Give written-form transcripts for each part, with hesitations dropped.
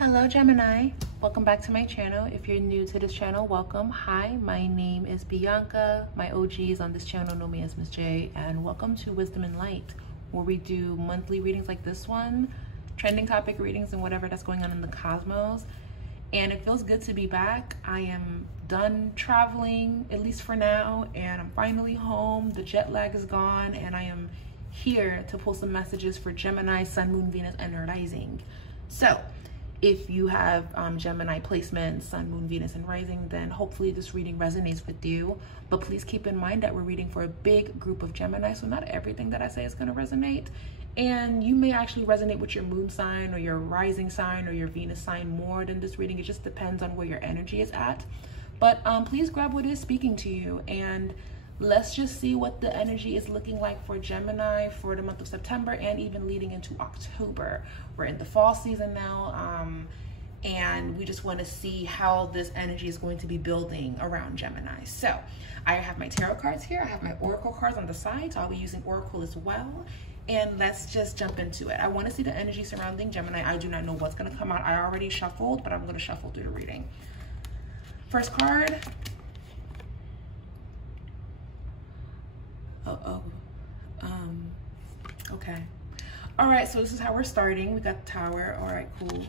Hello Gemini, welcome back to my channel. If you're new to this channel, welcome. Hi, my name is Bianca. My OGs on this channel know me as Miss J, and welcome to Wisdom and Light, where we do monthly readings like this one, trending topic readings and whatever that's going on in the cosmos. And it feels good to be back. I am done traveling, at least for now, and I'm finally home. The jet lag is gone, and I am here to pull some messages for Gemini, Sun, Moon, Venus, and Rising. So if you have Gemini placement, Sun, Moon, Venus, and Rising, then hopefully this reading resonates with you. But please keep in mind that we're reading for a big group of Gemini, so not everything that I say is going to resonate. And you may actually resonate with your moon sign or your rising sign or your Venus sign more than this reading. It just depends on where your energy is at. But please grab what is speaking to you, and let's just see what the energy is looking like for Gemini for the month of September and even leading into October. We're in the fall season now, and we just want to see how this energy is going to be building around Gemini. So I have my tarot cards here. I have my oracle cards on the side, so I'll be using oracle as well. And let's just jump into it. I want to see the energy surrounding Gemini. I do not know what's going to come out. I already shuffled, but I'm going to shuffle through the reading. First card. Okay. All right, so this is how we're starting. We got the Tower. All right, cool.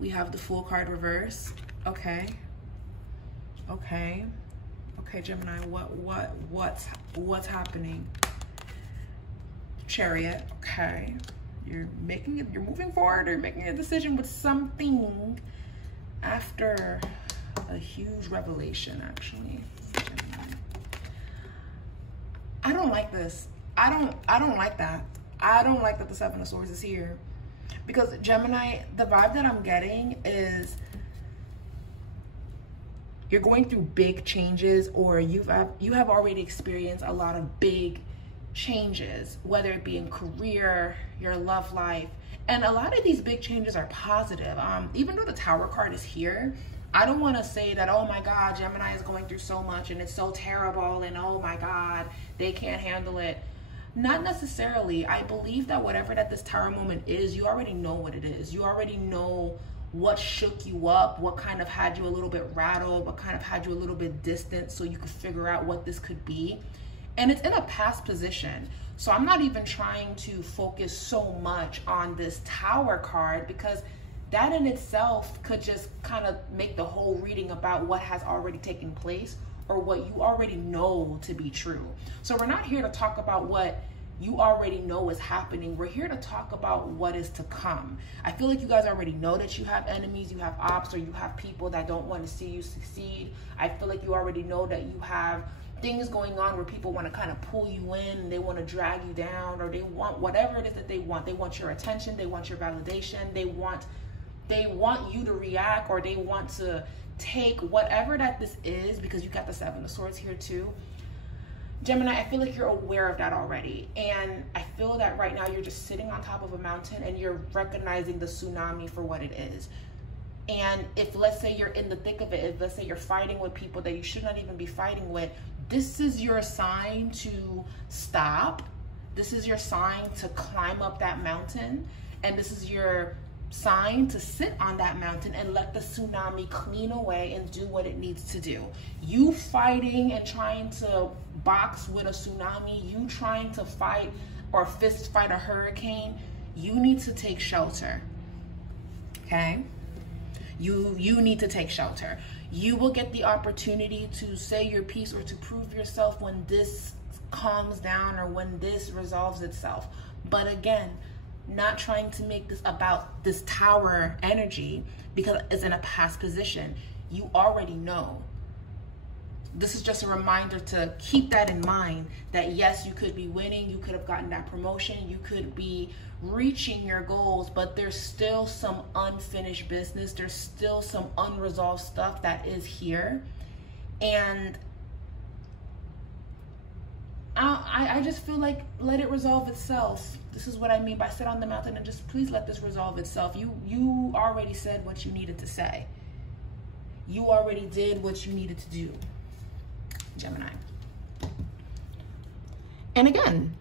We have the Fool card reverse. Okay. Okay, Gemini, what's happening? Chariot. Okay. You're moving forward, or you're making a decision with something after a huge revelation, actually. I don't like this. I don't like that. I don't like that the Seven of Swords is here. Because Gemini, the vibe that I'm getting is you're going through big changes, or you have already experienced a lot of big changes, whether it be in career, your love life. And a lot of these big changes are positive. Even though the Tower card is here, I don't want to say that, oh my God, Gemini is going through so much and it's so terrible and oh my God, they can't handle it. Not necessarily. I believe that whatever that this Tower moment is, you already know what it is. You already know what shook you up, what kind of had you a little bit rattled, what kind of had you a little bit distant, so you could figure out what this could be. And it's in a past position. So I'm not even trying to focus so much on this Tower card, because that in itself could just kind of make the whole reading about what has already taken place or what you already know to be true. So we're not here to talk about what you already know is happening. We're here to talk about what is to come. I feel like you guys already know that you have enemies, you have ops, or you have people that don't want to see you succeed. I feel like you already know that you have things going on where people want to kind of pull you in, and they want to drag you down, or they want whatever it is that they want. They want your attention, they want your validation, they want you to react, or they want to take whatever that this is, because you got the Seven of Swords here too. Gemini, I feel like you're aware of that already. And I feel that right now you're just sitting on top of a mountain and you're recognizing the tsunami for what it is. And if, let's say, you're in the thick of it, if let's say you're fighting with people that you should not even be fighting with, this is your sign to stop. This is your sign to climb up that mountain. And this is your sign to sit on that mountain and let the tsunami clean away and do what it needs to do. You fighting and trying to box with a tsunami, you trying to fight or fist fight a hurricane, you need to take shelter. Okay? You need to take shelter. You will get the opportunity to say your piece or to prove yourself when this calms down or when this resolves itself. But again, not trying to make this about this Tower energy, because it's in a past position. You already know. This is just a reminder to keep that in mind, that yes, you could be winning, you could have gotten that promotion, you could be reaching your goals, but there's still some unfinished business, there's still some unresolved stuff that is here. And I just feel like, let it resolve itself. This is what I mean by sit on the mountain and just please let this resolve itself. You already said what you needed to say. You already did what you needed to do, Gemini. And again,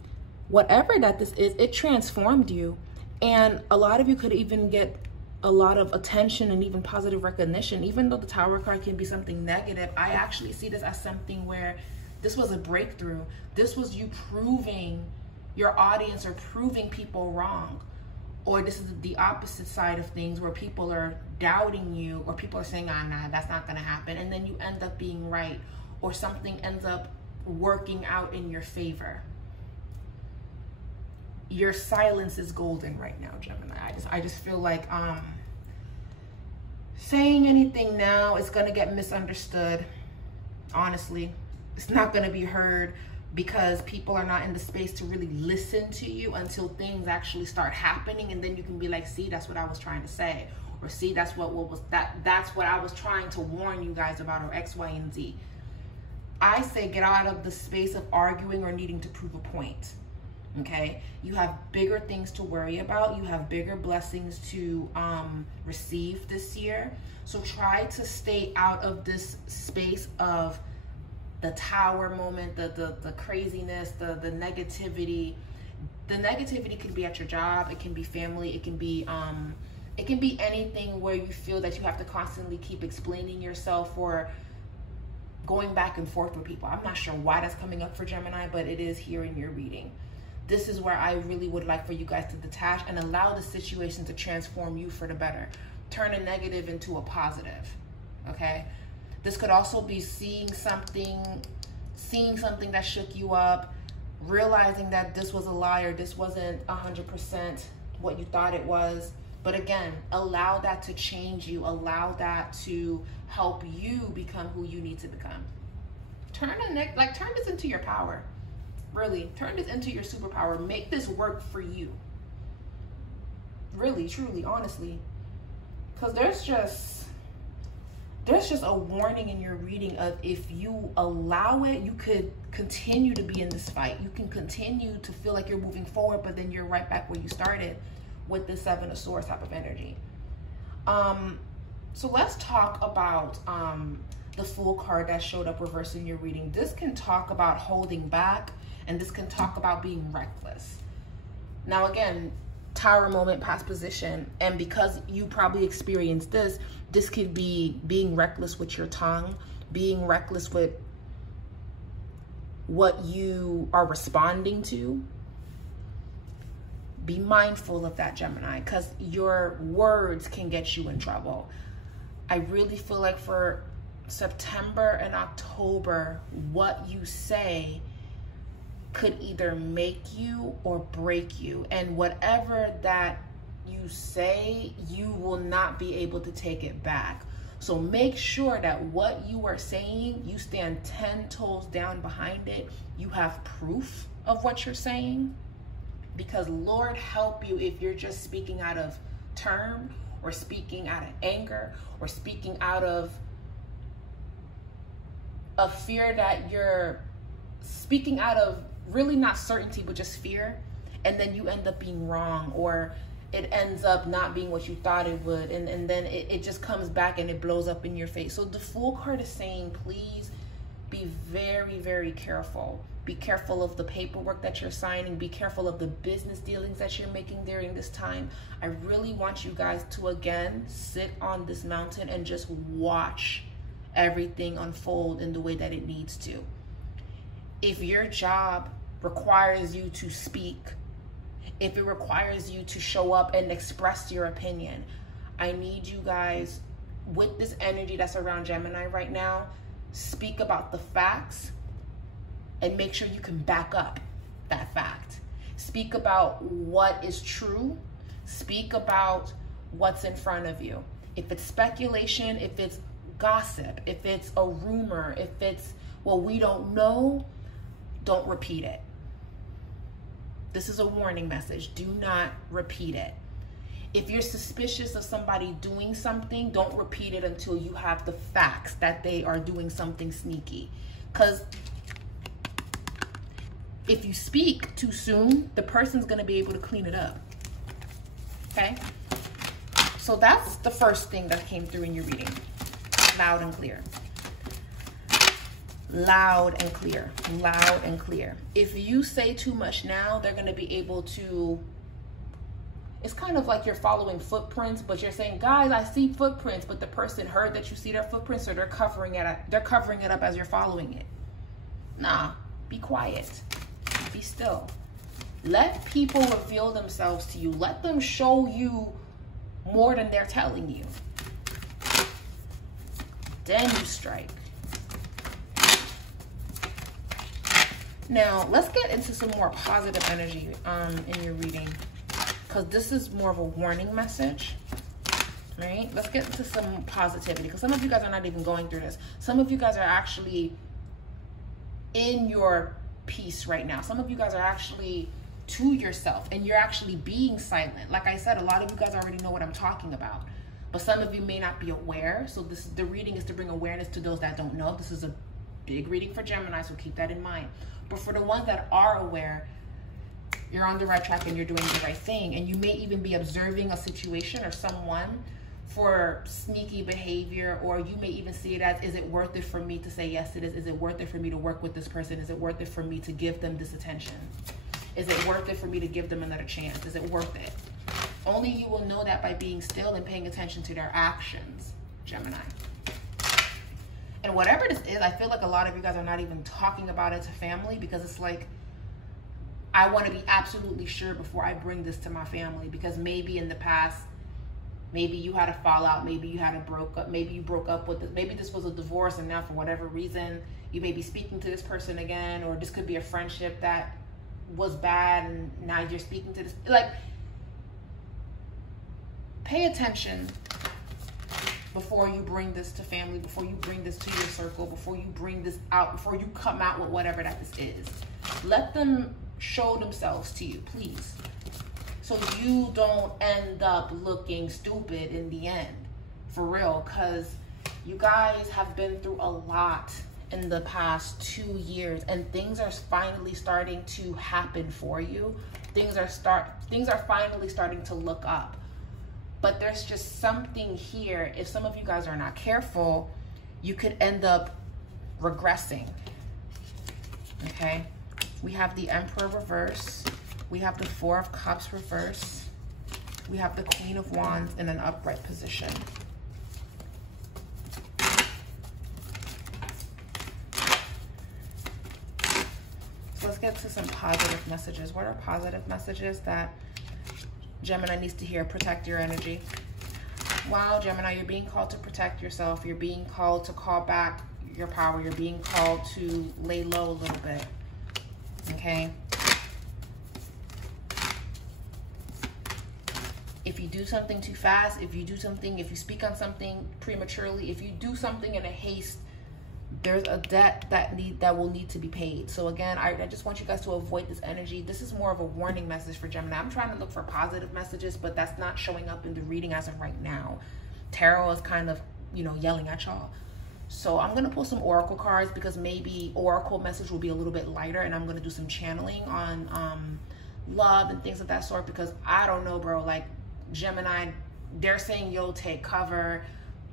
whatever that this is, it transformed you. And a lot of you could even get a lot of attention and even positive recognition. Even though the Tower card can be something negative, I actually see this as something where this was a breakthrough. This was you proving your audience or proving people wrong. Or this is the opposite side of things where people are doubting you, or people are saying, nah, that's not gonna happen. And then you end up being right, or something ends up working out in your favor. Your silence is golden right now, Gemini. I just feel like saying anything now is gonna get misunderstood. Honestly, it's not gonna be heard, because people are not in the space to really listen to you until things actually start happening, and then you can be like, see, that's what I was trying to say, or see, that's what I was trying to warn you guys about, or X, Y, and Z. I say get out of the space of arguing or needing to prove a point. Okay, you have bigger things to worry about. You have bigger blessings to receive this year. So try to stay out of this space of the Tower moment, the craziness, the negativity. The negativity can be at your job, it can be family, it can be anything where you feel that you have to constantly keep explaining yourself or going back and forth with people. I'm not sure why that's coming up for Gemini, but it is here in your reading. This is where I really would like for you guys to detach and allow the situation to transform you for the better. Turn a negative into a positive, okay? This could also be seeing something that shook you up, realizing that this was a lie, or this wasn't 100% what you thought it was. But again, allow that to change you. Allow that to help you become who you need to become. Turn this into your power. Really, turn this into your superpower. Make this work for you. Really, truly, honestly. Because there's just a warning in your reading of, if you allow it, you could continue to be in this fight. You can continue to feel like you're moving forward, but then you're right back where you started with the Seven of Swords type of energy. So let's talk about the Fool card that showed up reversed in your reading. This can talk about holding back, and this can talk about being reckless. Now again, Tower moment, past position, and because you probably experienced this could be being reckless with your tongue, being reckless with what you are responding to. Be mindful of that, Gemini, because your words can get you in trouble. I really feel like for September and October, what you say could either make you or break you. And whatever that you say, you will not be able to take it back. So make sure that what you are saying, you stand 10 toes down behind it. You have proof of what you're saying. Because Lord help you if you're just speaking out of turn, or speaking out of anger, or speaking out of a fear that you're speaking out of, really not certainty, but just fear. And then you end up being wrong, or it ends up not being what you thought it would. And then it just comes back and it blows up in your face. So the Fool card is saying, please be very, very careful. Be careful of the paperwork that you're signing. Be careful of the business dealings that you're making during this time. I really want you guys to, again, sit on this mountain and just watch everything unfold in the way that it needs to. If your job requires you to speak, if it requires you to show up and express your opinion, I need you guys, with this energy that's around Gemini right now, speak about the facts and make sure you can back up that fact. Speak about what is true. Speak about what's in front of you. If it's speculation, if it's gossip, if it's a rumor, if it's, well, we don't know, don't repeat it. This is a warning message. Do not repeat it. If you're suspicious of somebody doing something, don't repeat it until you have the facts that they are doing something sneaky. Because if you speak too soon, the person's going to be able to clean it up. Okay? So that's the first thing that came through in your reading. Loud and clear. Loud and clear. Loud and clear. If you say too much now, they're going to be able to it's kind of like you're following footprints, but you're saying, guys, I see footprints, but the person heard that you see their footprints, so they're covering it up as you're following it. Nah, be quiet. Be still. Let people reveal themselves to you. Let them show you more than they're telling you. Then you strike. Now, let's get into some more positive energy in your reading, because this is more of a warning message, right? Let's get into some positivity, because some of you guys are not even going through this. Some of you guys are actually in your peace right now. Some of you guys are actually to yourself, and you're actually being silent. Like I said, a lot of you guys already know what I'm talking about, but some of you may not be aware. So the reading is to bring awareness to those that don't know. This is a big reading for Gemini, so keep that in mind. But for the ones that are aware, you're on the right track and you're doing the right thing. And you may even be observing a situation or someone for sneaky behavior, or you may even see it as, is it worth it for me to say yes to this? Is it worth it for me to work with this person? Is it worth it for me to give them this attention? Is it worth it for me to give them another chance? Is it worth it? Only you will know that by being still and paying attention to their actions, Gemini. And whatever this is, I feel like a lot of you guys are not even talking about it to family, because it's like, I want to be absolutely sure before I bring this to my family, because maybe in the past, maybe you had a fallout, maybe you had a broke up, maybe you broke up with this, maybe this was a divorce, and now for whatever reason, you may be speaking to this person again, or this could be a friendship that was bad and now you're speaking to this. Like, pay attention before you bring this to family, before you bring this to your circle, before you bring this out, before you come out with whatever that this is. Let them show themselves to you, please, so you don't end up looking stupid in the end, for real, because you guys have been through a lot in the past 2 years, and things are finally starting to happen for you. Things are finally starting to look up. But there's just something here. If some of you guys are not careful, you could end up regressing. Okay? We have the Emperor reverse. We have the Four of Cups reverse. We have the Queen of Wands in an upright position. So let's get to some positive messages. What are positive messages that Gemini needs to hear? Protect your energy. Wow, Gemini, you're being called to protect yourself. You're being called to call back your power. You're being called to lay low a little bit. Okay? If you do something too fast, if you speak on something prematurely, if you do something in a haste, there's a debt that will need to be paid. So again, I just want you guys to avoid this energy. This is more of a warning message for Gemini. I'm trying to look for positive messages, but that's not showing up in the reading as of right now. Tarot is kind of, yelling at y'all. So I'm going to pull some oracle cards, because maybe oracle message will be a little bit lighter, and I'm going to do some channeling on love and things of that sort, because I don't know, bro. Like, Gemini, they're saying, yo, take cover.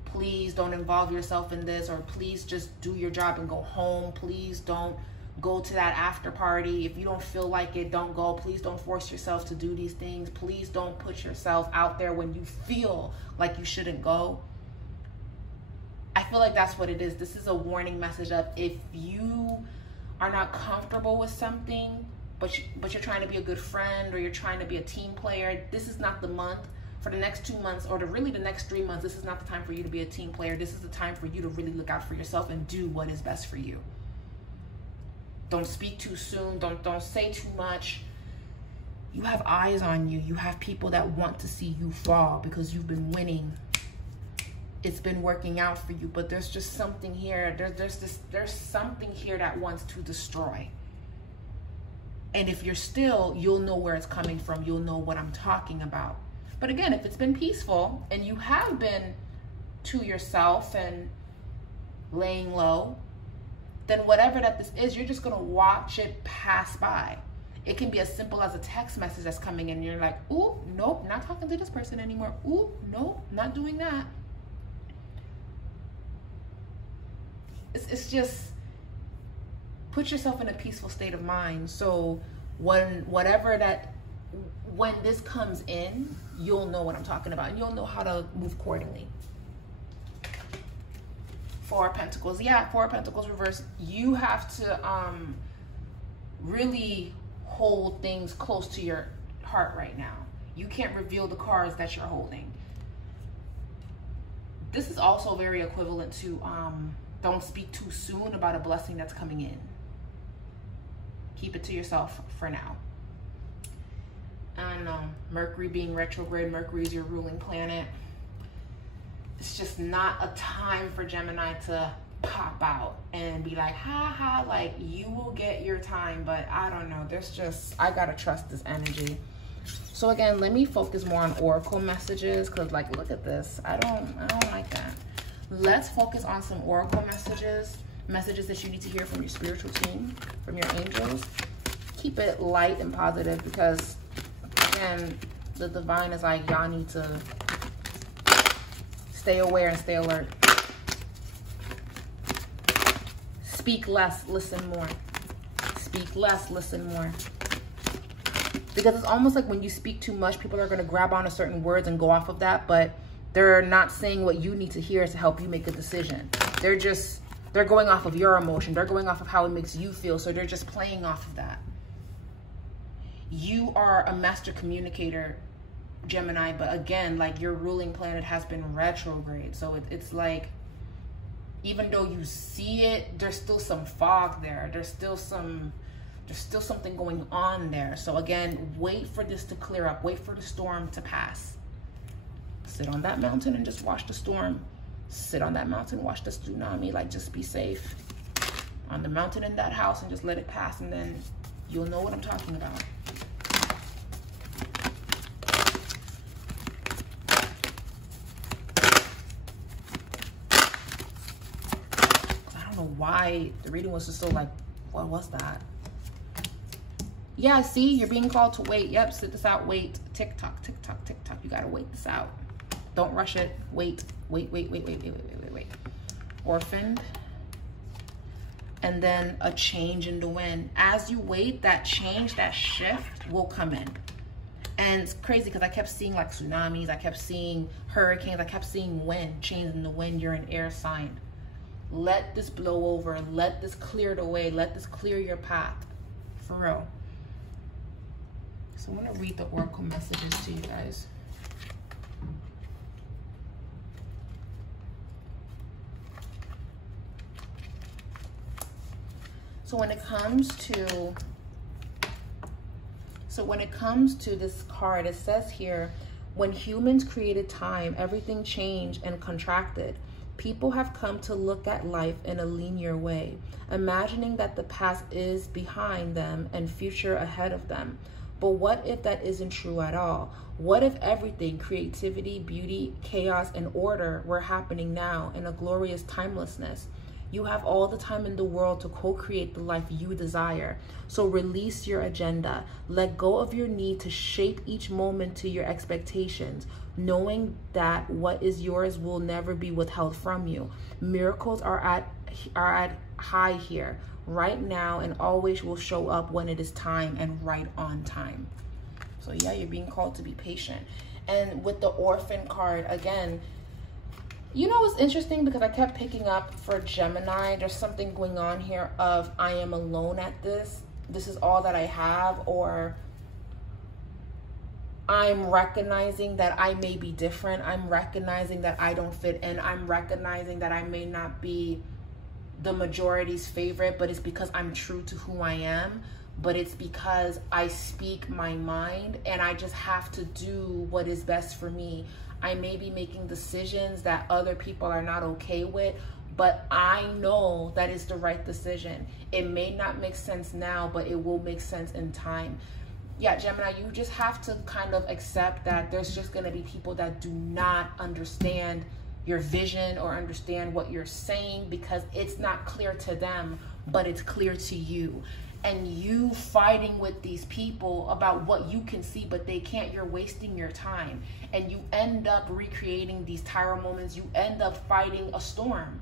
Please don't involve yourself in this, or please just do your job and go home. Please don't go to that after party. If you don't feel like it, don't go. Please don't force yourself to do these things. Please don't put yourself out there when you feel like you shouldn't go. I feel like that's what it is. This is a warning message of, if you are not comfortable with something, but you're trying to be a good friend, or you're trying to be a team player, this is not the month. For the next 2 months, or really the next 3 months, this is not the time for you to be a team player. This is the time for you to really look out for yourself and do what is best for you. Don't speak too soon. Don't say too much. You have eyes on you. You have people that want to see you fall, because you've been winning. It's been working out for you, but there's just something here. There's something here that wants to destroy. And if you're still, you'll know where it's coming from. You'll know what I'm talking about. But again, if it's been peaceful and you have been to yourself and laying low, then whatever that this is, you're just going to watch it pass by. It can be as simple as a text message that's coming in, and you're like, ooh, nope, not talking to this person anymore. Ooh, nope, not doing that. It's just, put yourself in a peaceful state of mind. So whatever when this comes in, you'll know what I'm talking about, and you'll know how to move accordingly. Four of Pentacles. Yeah, Four of Pentacles reverse. You have to really hold things close to your heart right now. You can't reveal the cards that you're holding. This is also very equivalent to don't speak too soon about a blessing that's coming in. Keep it to yourself for now. And Mercury being retrograde, Mercury is your ruling planet. It's just not a time for Gemini to pop out and be like, ha ha, like you will get your time, but I don't know. There's just, I gotta trust this energy. So again, let me focus more on oracle messages, because like, look at this. I don't like that. Let's focus on some oracle messages that you need to hear from your spiritual team, from your angels. Keep it light and positive, because again, the divine is like, y'all need to stay aware and stay alert. Speak less, listen more. Speak less, listen more. Because it's almost like when you speak too much, people are going to grab onto certain words and go off of that, but they're not saying what you need to hear to help you make a decision. They're going off of your emotion. They're going off of how it makes you feel, so they're just playing off of that. You are a master communicator, Gemini, but again, like your ruling planet has been retrograde. So it's like, even though you see it, there's still some fog there. There's still something going on there. So again, wait for this to clear up. Wait for the storm to pass. Sit on that mountain and just watch the storm. Sit on that mountain, watch the tsunami. Like, just be safe on the mountain in that house and just let it pass, and then you'll know what I'm talking about. Why the reading was just so like, what was that? Yeah, see, you're being called to wait. Yep, sit this out, wait. Tick tock, tick tock, tick tock. You gotta wait this out. Don't rush it. Wait. Orphaned. And then a change in the wind. As you wait, that change, that shift will come in. And it's crazy because I kept seeing like tsunamis, I kept seeing hurricanes, I kept seeing wind, change in the wind. You're an air sign. Let this blow over. Let this clear the way. Let this clear your path. For real. So I want to read the oracle messages to you guys. So when it comes to this card, it says here, when humans created time, everything changed and contracted. People have come to look at life in a linear way, imagining that the past is behind them and future ahead of them. But what if that isn't true at all? What if everything, creativity, beauty, chaos, and order were happening now in a glorious timelessness? You have all the time in the world to co-create the life you desire. So release your agenda. Let go of your need to shape each moment to your expectations, knowing that what is yours will never be withheld from you. Miracles are at high here, right now, and always will show up when it is time and right on time. So yeah, you're being called to be patient. And with the orphan card, again, you know, it's interesting because I kept picking up for Gemini, there's something going on here of I am alone at this. This is all that I have, or I'm recognizing that I may be different. I'm recognizing that I don't fit in. I'm recognizing that I may not be the majority's favorite, but it's because I'm true to who I am. But it's because I speak my mind and I just have to do what is best for me. I may be making decisions that other people are not okay with, but I know that is the right decision. It may not make sense now, but it will make sense in time. Yeah, Gemini, you just have to kind of accept that there's just going to be people that do not understand your vision or understand what you're saying because it's not clear to them, but it's clear to you. And you fighting with these people about what you can see, but they can't, you're wasting your time. And you end up recreating these Tyra moments. You end up fighting a storm.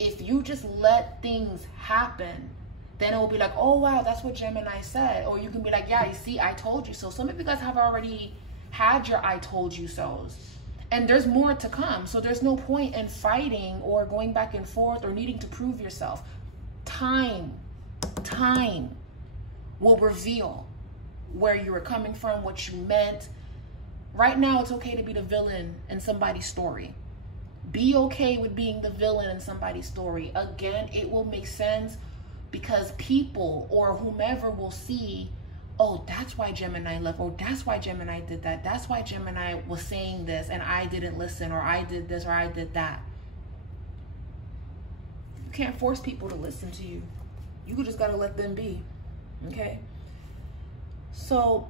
If you just let things happen then it will be like, oh wow, that's what Gemini said. Or you can be like, yeah, you see, I told you so. Some of you guys have already had your I told you so's. And there's more to come. So there's no point in fighting or going back and forth or needing to prove yourself. Time will reveal where you were coming from, what you meant. Right now, it's okay to be the villain in somebody's story. Be okay with being the villain in somebody's story. Again, it will make sense because people or whomever will see, oh, that's why Gemini left, or that's why Gemini did that. That's why Gemini was saying this and I didn't listen, or I did this, or I did that. You can't force people to listen to you. You just gotta let them be, okay? So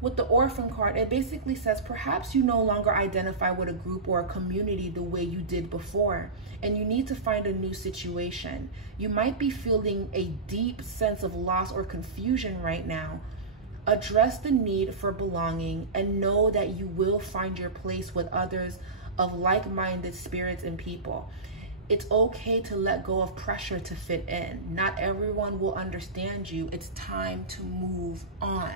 with the Orphan card, it basically says, perhaps you no longer identify with a group or a community the way you did before, and you need to find a new situation. You might be feeling a deep sense of loss or confusion right now. Address the need for belonging and know that you will find your place with others of like-minded spirits and people. It's okay to let go of pressure to fit in. Not everyone will understand you. It's time to move on.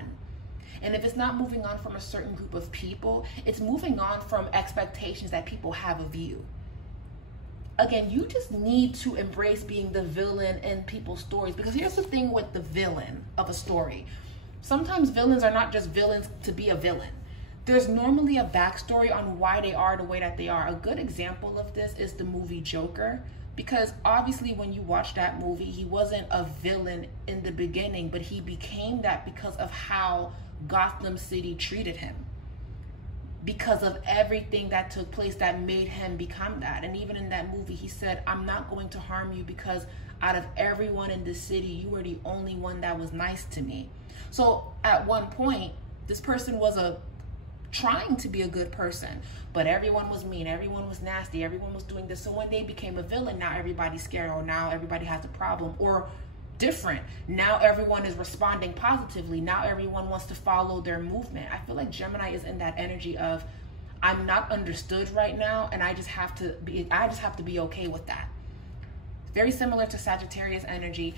And if it's not moving on from a certain group of people, it's moving on from expectations that people have of you. Again, you just need to embrace being the villain in people's stories, because here's the thing with the villain of a story. Sometimes villains are not just villains to be a villain. There's normally a backstory on why they are the way that they are. A good example of this is the movie Joker, because obviously when you watch that movie, he wasn't a villain in the beginning, but he became that because of how Gotham City treated him, because of everything that took place that made him become that. And even in that movie, he said, I'm not going to harm you because out of everyone in the city, you were the only one that was nice to me. So at one point, this person was trying to be a good person, but everyone was mean, everyone was nasty, everyone was doing this. So when they became a villain, now everybody's scared, or now everybody has a problem, or different. Now everyone is responding positively. Now everyone wants to follow their movement. I feel like Gemini is in that energy of, I'm not understood right now, and I just have to be okay with that. Very similar to Sagittarius energy.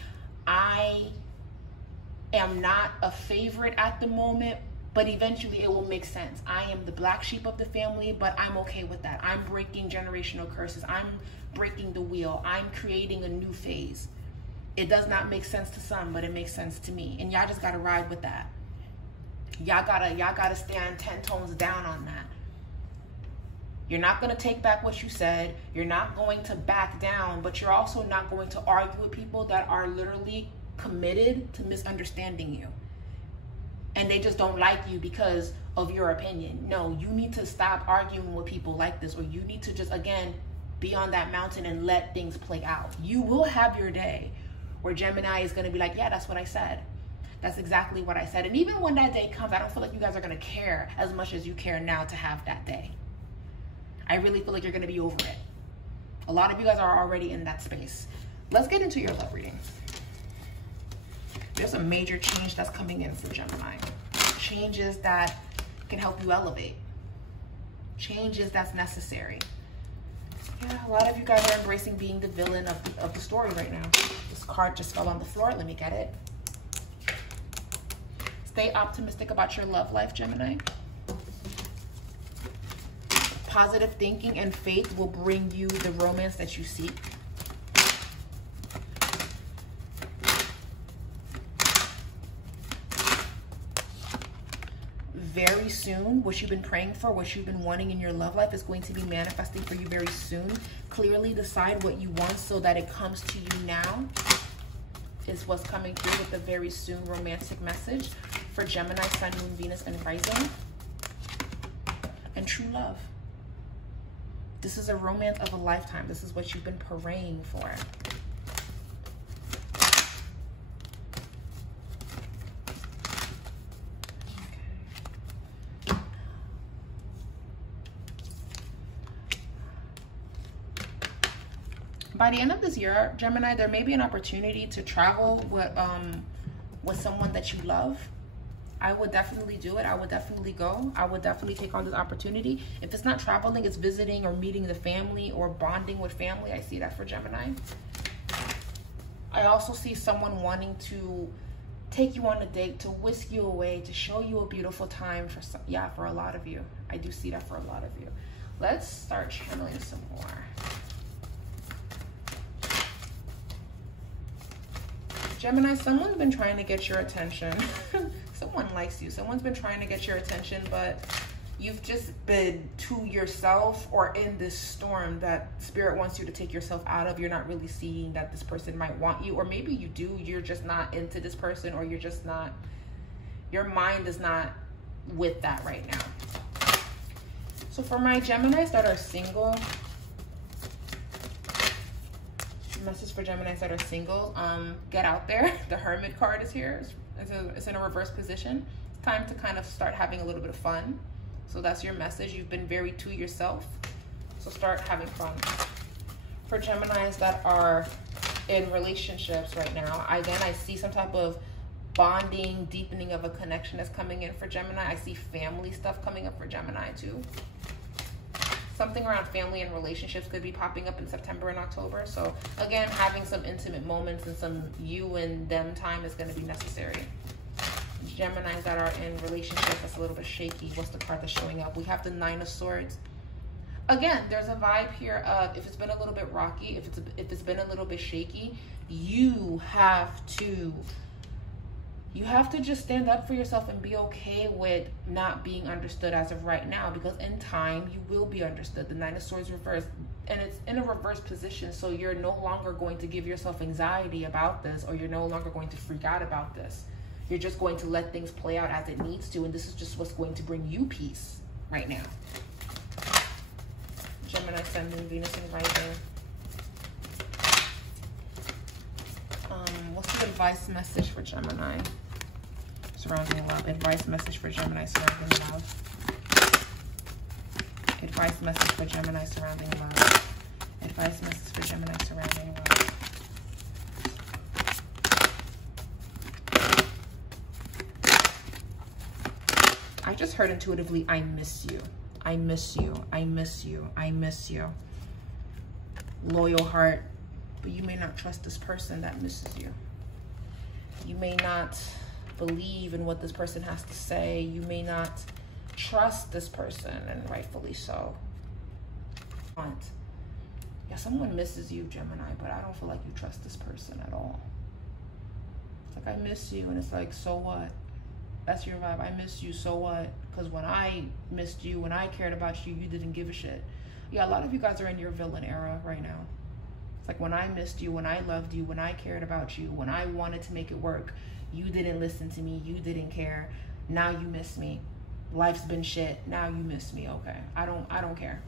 I am not a favorite at the moment, but eventually it will make sense. I am the black sheep of the family, but I'm okay with that. I'm breaking generational curses. I'm breaking the wheel. I'm creating a new phase. It does not make sense to some, but it makes sense to me. And y'all just gotta ride with that. Y'all gotta stand 10 tones down on that. You're not gonna take back what you said. You're not going to back down, but you're also not going to argue with people that are literally committed to misunderstanding you. And they just don't like you because of your opinion. No, you need to stop arguing with people like this, or you need to just, again, be on that mountain and let things play out. You will have your day where Gemini is going to be like, yeah, that's what I said. That's exactly what I said. And even when that day comes, I don't feel like you guys are going to care as much as you care now to have that day. I really feel like you're going to be over it. A lot of you guys are already in that space. Let's get into your love readings. There's a major change that's coming in for Gemini. Changes that can help you elevate. Changes that's necessary. Yeah, a lot of you guys are embracing being the villain of the story right now. This card just fell on the floor. Let me get it. Stay optimistic about your love life, Gemini. Positive thinking and faith will bring you the romance that you seek. Very soon, what you've been praying for, what you've been wanting in your love life is going to be manifesting for you very soon. Clearly decide what you want so that it comes to you now, is what's coming through with the very soon romantic message for Gemini, Sun, Moon, Venus, and Rising. And true love. This is a romance of a lifetime. This is what you've been praying for. By the end of this year, Gemini, there may be an opportunity to travel with someone that you love. I would definitely do it. I would definitely go. I would definitely take on this opportunity. If it's not traveling, it's visiting or meeting the family or bonding with family. I see that for Gemini. I also see someone wanting to take you on a date, to whisk you away, to show you a beautiful time for some, yeah, for a lot of you. I do see that for a lot of you. Let's start channeling some more. Gemini, someone's been trying to get your attention. Someone likes you. Someone's been trying to get your attention, but you've just been to yourself or in this storm that spirit wants you to take yourself out of. You're not really seeing that this person might want you, or maybe you do, you're just not into this person, or you're just not, your mind is not with that right now. So for my Geminis that are single, message for Geminis that are single, get out there. The Hermit card is here. It's in a reverse position. It's time to kind of start having a little bit of fun. So that's your message. You've been very to yourself, so start having fun. For Geminis that are in relationships right now, I see some type of bonding, deepening of a connection that's coming in for Gemini. I see family stuff coming up for Gemini too. Something around family and relationships could be popping up in September and October. So again, having some intimate moments and some you and them time is going to be necessary. Geminis that are in relationships, that's a little bit shaky. What's the card that's showing up? We have the Nine of Swords. Again, there's a vibe here of, if it's been a little bit rocky, if it's been a little bit shaky, you have to just stand up for yourself and be okay with not being understood as of right now, because in time you will be understood. The Nine of Swords reversed, and it's in a reverse position, so you're no longer going to give yourself anxiety about this, or you're no longer going to freak out about this. You're just going to let things play out as it needs to, and this is just what's going to bring you peace right now. Gemini, Sun, Moon, Venus, and Rising. What's the advice message for Gemini surrounding love? Advice message for Gemini surrounding love. Advice message for Gemini surrounding love. Advice message for Gemini surrounding love. I just heard intuitively, I miss you. I miss you. I miss you. I miss you. Loyal heart. But you may not trust this person that misses you. You may not believe in what this person has to say. You may not trust this person, and rightfully so. Yeah, someone misses you, Gemini, but I don't feel like you trust this person at all. It's like, I miss you, and it's like, so what? That's your vibe. I miss you, so what? Because when I missed you, when I cared about you, you didn't give a shit. Yeah, a lot of you guys are in your villain era right now. It's like, when I missed you, when I loved you, when I cared about you, when I wanted to make it work, you didn't listen to me, you didn't care. Now you miss me. Life's been shit. Now you miss me. Okay, I don't care.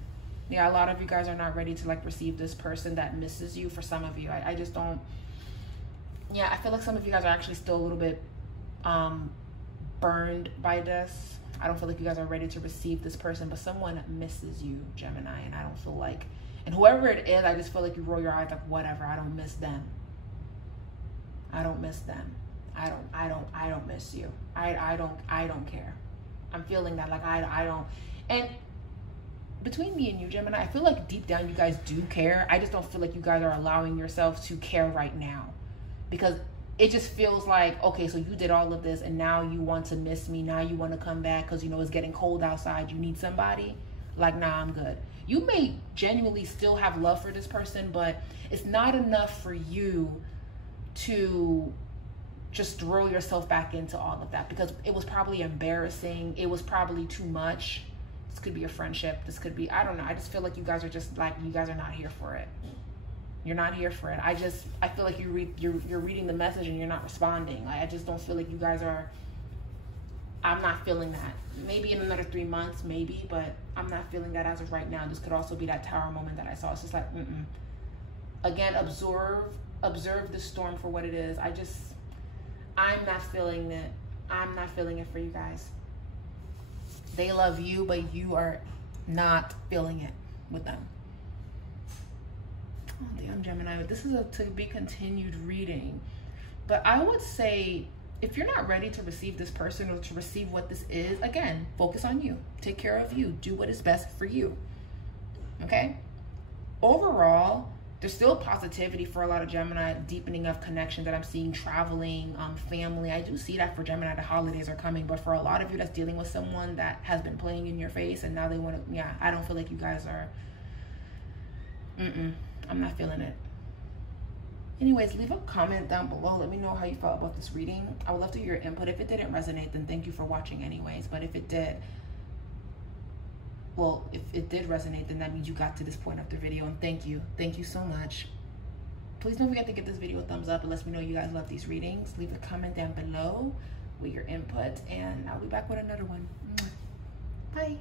Yeah, a lot of you guys are not ready to like receive this person that misses you. For some of you, I just don't. Yeah, I feel like some of you guys are actually still a little bit burned by this. I don't feel like you guys are ready to receive this person, but someone misses you, Gemini, and I don't feel like, and whoever it is, I just feel like you roll your eyes like, whatever, I don't miss them. I don't miss them. I don't miss you. I don't care. I'm feeling that, like, I don't. And between me and you, Gemini, I feel like deep down you guys do care. I just don't feel like you guys are allowing yourself to care right now, because it just feels like, okay, so you did all of this and now you want to miss me. Now you want to come back because, you know, it's getting cold outside. You need somebody. Like, nah, I'm good. You may genuinely still have love for this person, but it's not enough for you to just throw yourself back into all of that, because it was probably embarrassing. It was probably too much. This could be a friendship. This could be, I don't know. I just feel like you guys are just like, you guys are not here for it. You're not here for it. I feel like you're reading the message and you're not responding. I just don't feel like you guys are. I'm not feeling that. Maybe in another 3 months, maybe, but I'm not feeling that as of right now. This could also be that tower moment that I saw. It's just like, Again, observe the storm for what it is. I'm not feeling it. I'm not feeling it for you guys. They love you, but you are not feeling it with them. Oh, damn, Gemini. This is a to be continued reading. But I would say, if you're not ready to receive this person or to receive what this is, again, focus on you. Take care of you. Do what is best for you. Okay? Overall, there's still positivity for a lot of Gemini, deepening of connection that I'm seeing, traveling, family. I do see that for Gemini. The holidays are coming, but for a lot of you that's dealing with someone that has been playing in your face and now they want to, yeah, I don't feel like you guys are, I'm not feeling it. Anyways, leave a comment down below. Let me know how you felt about this reading. I would love to hear your input. If it didn't resonate, then thank you for watching anyways. But if it did, well, if it did resonate, then that means you got to this point of the video, and thank you. Thank you so much. Please don't forget to give this video a thumbs up. It lets me know you guys love these readings. Leave a comment down below with your input, and I'll be back with another one. Bye.